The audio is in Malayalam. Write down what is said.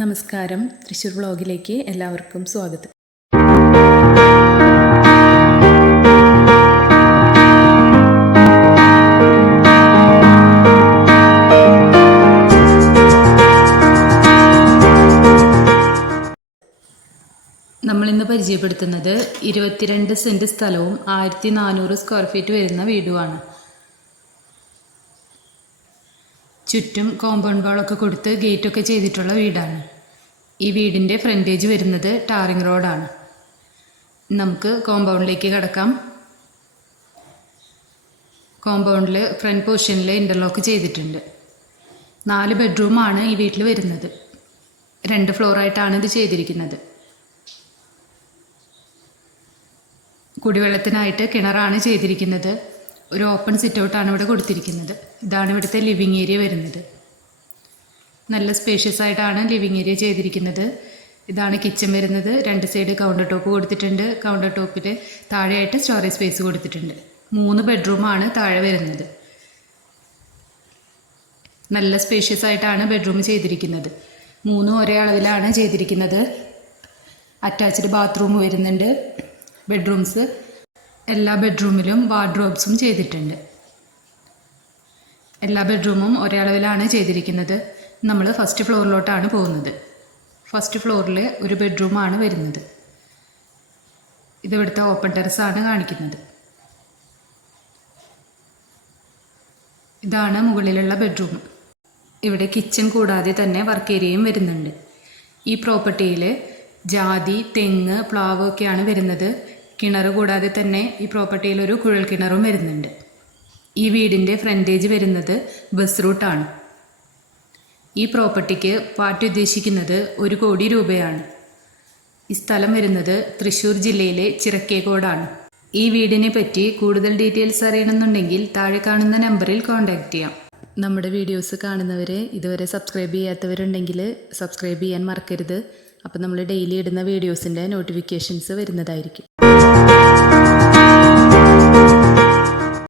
നമസ്കാരം, തൃശ്ശൂർ വ്ളോഗിലേക്ക് എല്ലാവർക്കും സ്വാഗതം. നമ്മളിന്ന് പരിചയപ്പെടുത്തുന്നത് 22 സെൻറ്റ് സ്ഥലവും 1400 സ്ക്വയർ ഫീറ്റ് വരുന്ന വീടുമാണ്. ചുറ്റും കോമ്പൗണ്ട് വാളൊക്കെ കൊടുത്ത് ഗേറ്റൊക്കെ ചെയ്തിട്ടുള്ള വീടാണ്. ഈ വീടിൻ്റെ ഫ്രണ്ടേജ് വരുന്നത് ടാറിങ് റോഡാണ്. നമുക്ക് കോമ്പൗണ്ടിലേക്ക് കടക്കാം. കോമ്പൗണ്ടിൽ ഫ്രണ്ട് പോർഷനിൽ ഇൻ്റർലോക്ക് ചെയ്തിട്ടുണ്ട്. 4 ബെഡ്റൂമാണ് ഈ വീട്ടിൽ വരുന്നത്. 2 ഫ്ലോറായിട്ടാണ് ഇത് ചെയ്തിരിക്കുന്നത്. കുടിവെള്ളത്തിനായിട്ട് കിണറാണ് ചെയ്തിരിക്കുന്നത്. ഒരു ഓപ്പൺ സിറ്റൗട്ടാണ് ഇവിടെ കൊടുത്തിരിക്കുന്നത്. ഇതാണ് ഇവിടുത്തെ ലിവിങ് ഏരിയ വരുന്നത്. നല്ല സ്പേഷ്യസ് ആയിട്ടാണ് ലിവിങ് ഏരിയ ചെയ്തിരിക്കുന്നത്. ഇതാണ് കിച്ചൺ വരുന്നത്. 2 സൈഡ് കൗണ്ടർ ടോപ്പ് കൊടുത്തിട്ടുണ്ട്. കൗണ്ടർ ടോപ്പിൽ താഴെയായിട്ട് സ്റ്റോറേജ് സ്പേസ് കൊടുത്തിട്ടുണ്ട്. 3 ബെഡ്റൂമാണ് താഴെ വരുന്നത്. നല്ല സ്പേഷ്യസ് ആയിട്ടാണ് ബെഡ്റൂം ചെയ്തിരിക്കുന്നത്. 3 ഒരേ അളവിലാണ് ചെയ്തിരിക്കുന്നത്. അറ്റാച്ച്ഡ് ബാത്റൂം വരുന്നുണ്ട്. ബെഡ്റൂംസ് എല്ലാ ബെഡ്റൂമിലും വാർഡ്രോബ്സും ചെയ്തിട്ടുണ്ട്. എല്ലാ ബെഡ്റൂമും ഒരേ അളവിലാണ് ചെയ്തിരിക്കുന്നത്. നമ്മൾ ഫസ്റ്റ് ഫ്ലോറിലോട്ടാണ് പോകുന്നത്. ഫസ്റ്റ് ഫ്ലോറിൽ ഒരു ബെഡ്റൂമാണ് വരുന്നത്. ഇതിവിടുത്തെ ഓപ്പൺ ടെറസാണ് കാണിക്കുന്നത്. ഇതാണ് മുകളിലുള്ള ബെഡ്റൂം. ഇവിടെ കിച്ചൺ കൂടാതെ തന്നെ വർക്ക് ഏരിയയും വരുന്നുണ്ട്. ഈ പ്രോപ്പർട്ടിയിൽ ജാതി, തെങ്ങ്, പ്ലാവ് ഒക്കെയാണ് വരുന്നത്. കിണർ കൂടാതെ തന്നെ ഈ പ്രോപ്പർട്ടിയിൽ ഒരു കുഴൽ കിണറും വരുന്നുണ്ട്. ഈ വീടിൻ്റെ ഫ്രണ്ടേജ് വരുന്നത് ബസ് റൂട്ടാണ്. ഈ പ്രോപ്പർട്ടിക്ക് പാർട്ടി ഉദ്ദേശിക്കുന്നത് 1 കോടി രൂപയാണ്. ഈ സ്ഥലം വരുന്നത് തൃശ്ശൂർ ജില്ലയിലെ ചിറക്കേക്കോടാണ്. ഈ വീടിനെ പറ്റി കൂടുതൽ ഡീറ്റെയിൽസ് അറിയണമെന്നുണ്ടെങ്കിൽ താഴെ കാണുന്ന നമ്പറിൽ കോൺടാക്റ്റ് ചെയ്യാം. നമ്മുടെ വീഡിയോസ് കാണുന്നവരെ ഇതുവരെ സബ്സ്ക്രൈബ് ചെയ്യാത്തവരുണ്ടെങ്കിൽ സബ്സ്ക്രൈബ് ചെയ്യാൻ മറക്കരുത്. അപ്പോൾ നമ്മൾ ഡെയിലി ഇടുന്ന വീഡിയോസിൻ്റെ നോട്ടിഫിക്കേഷൻസ് വരുന്നതായിരിക്കും.